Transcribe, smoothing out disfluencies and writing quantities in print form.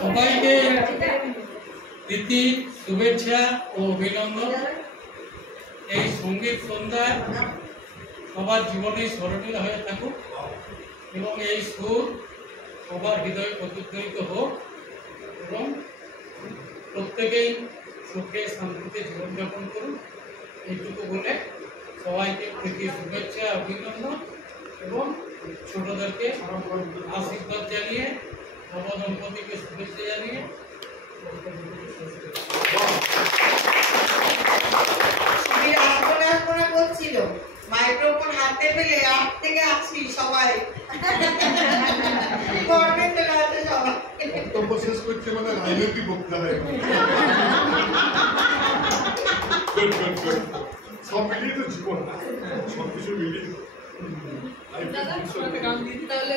সবাইকে প্রীতি শুভেচ্ছা ও অভিনন্দন। এই সঙ্গীত সন্ধ্যায় সবার জীবনে স্মরণীয় হয়ে থাকুক এবং এই সুর সবার হৃদয়ে প্রতিধ্বনিত হোক এবং প্রত্যেকেই সুখে শান্তিতে জীবনযাপন করুন। এইটুকু বলে সবাইকে প্রীতি শুভেচ্ছা অভিনন্দন এবং ছোটদেরকে আশীর্বাদ জানিয়ে নবদম্পতিকে শুভেচ্ছা জানিয়ে করছিল মাইক্রোফোন হাতে পেলে আট থেকে আসি সবাই বক্তব্য শেষ করছে মানে রাজনৈতিক বক্তব্য সব মিলিয়ে তো জীবন সবকিছু মিলিয়ে তাহলে